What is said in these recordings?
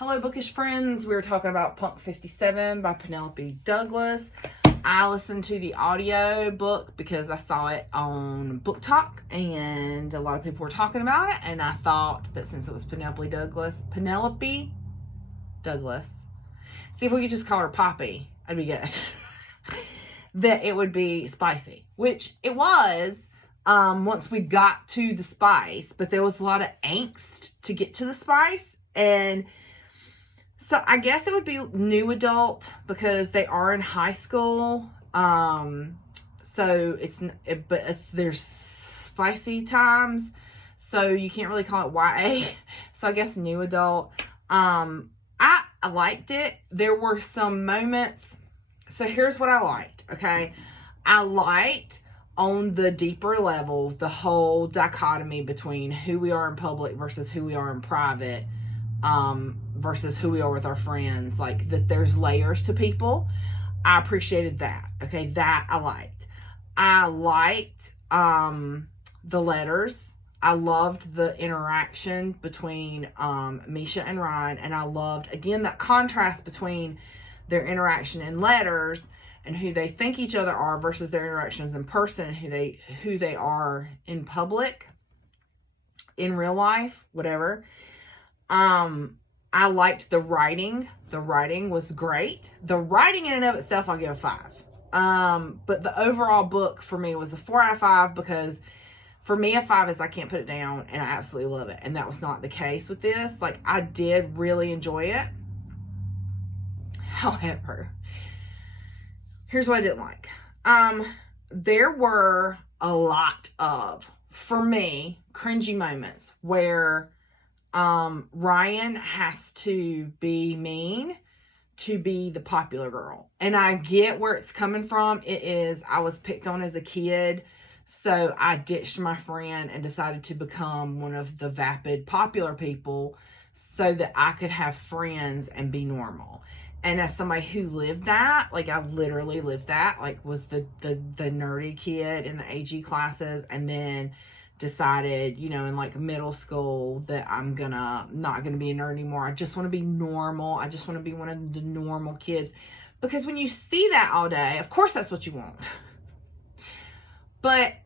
Hello, bookish friends. We're talking about Punk 57 by Penelope Douglas. I listened to the audio book because I saw it on Book Talk and a lot of people were talking about it, and I thought that since it was Penelope Douglas, see if we could just call her Poppy, that'd be good. That it would be spicy, which it was once we got to the spice, but there was a lot of angst to get to the spice. And so I guess it would be new adult because they are in high school. So there's spicy times, so you can't really call it YA. So I guess new adult. I liked it. There were some moments. So here's what I liked. Okay. I liked on the deeper level, the whole dichotomy between who we are in public versus who we are in private. Versus who we are with our friends, like that there's layers to people. I appreciated that. Okay, that I liked. I liked the letters. I loved the interaction between Misha and Ryan, and I loved again that contrast between their interaction in letters and who they think each other are versus their interactions in person and who they are in public, in real life, whatever. I liked the writing. The writing was great. The writing in and of itself, I'll give a 5. But the overall book for me was a 4 out of 5 because for me, a 5 is I can't put it down and I absolutely love it. And that was not the case with this. Like, I did really enjoy it. However, here's what I didn't like. There were a lot of, for me, cringy moments where Ryan has to be mean to be the popular girl. And I get where it's coming from. It is, I was picked on as a kid, so I ditched my friend and decided to become one of the vapid popular people so that I could have friends and be normal. And as somebody who lived that, like I literally lived that, like was the nerdy kid in the AG classes, and then decided, in like middle school that I'm not gonna be a nerd anymore. I just want to be normal. I just want to be one of the normal kids. Because when you see that all day, of course that's what you want. But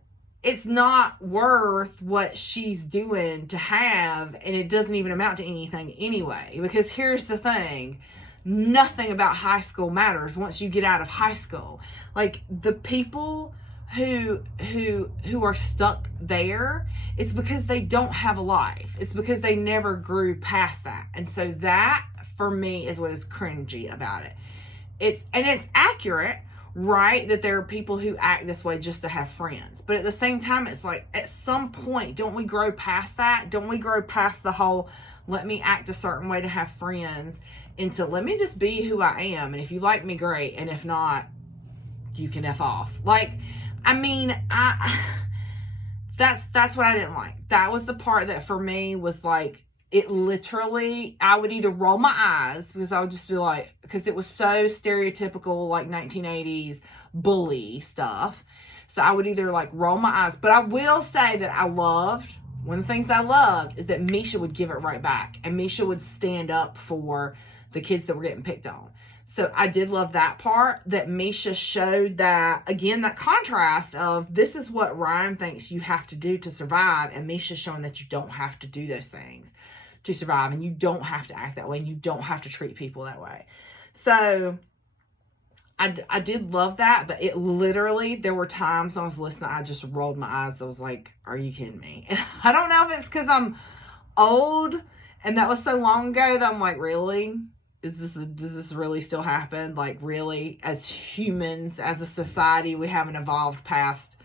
it's not worth what she's doing to have, and it doesn't even amount to anything anyway. Because here's the thing. Nothing about high school matters once you get out of high school. Like, the people who are stuck there, it's because they don't have a life. It's because they never grew past that. And so that for me is what is cringy about it. It's accurate, right, that there are people who act this way just to have friends. But at the same time, it's like, at some point, don't we grow past that? Don't we grow past the whole let me act a certain way to have friends into let me just be who I am, and if you like me, great, and if not, you can F off. Like, I mean, that's what I didn't like. That was the part that for me was like, it literally, I would either roll my eyes because I would just be like, because it was so stereotypical, like 1980s bully stuff. So I would either like roll my eyes, but I will say that one of the things that I loved is that Misha would give it right back, and Misha would stand up for the kids that were getting picked on. So I did love that part, that Misha showed that, again, that contrast of this is what Ryan thinks you have to do to survive, and Misha showing that you don't have to do those things to survive, and you don't have to act that way, and you don't have to treat people that way. So I did love that, but it literally, there were times I was listening, I just rolled my eyes. I was like, are you kidding me? And I don't know if it's because I'm old, and that was so long ago that I'm like, really? Does this really still happen? Like, really, as humans, as a society, we haven't evolved past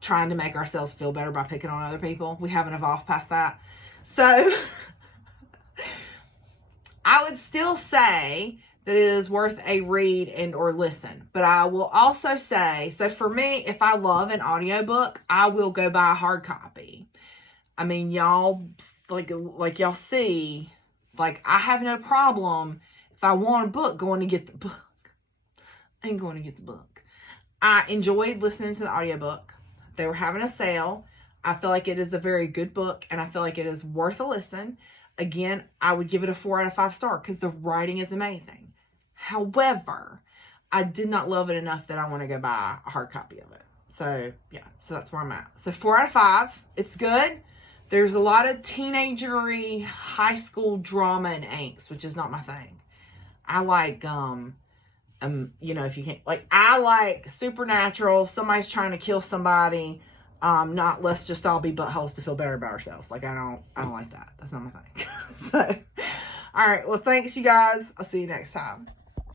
trying to make ourselves feel better by picking on other people. We haven't evolved past that. So I would still say that it is worth a read and or listen. But I will also say, so for me, if I love an audiobook, I will go buy a hard copy. I mean, y'all, like y'all see, like, I have no problem if I want a book, going to get the book. I ain't going to get the book. I enjoyed listening to the audiobook. They were having a sale. I feel like it is a very good book, and I feel like it is worth a listen. again, I would give it a 4 out of 5 star because the writing is amazing. However, I did not love it enough that I want to go buy a hard copy of it. So, yeah, so that's where I'm at. So 4 out of 5. It's good. There's a lot of teenagery, high school drama and angst, which is not my thing. I like, you know, if you can't, like, I like supernatural, somebody's trying to kill somebody, not let's just all be buttholes to feel better about ourselves. Like, I don't like that. That's not my thing. So, all right. Well, thanks, you guys. I'll see you next time.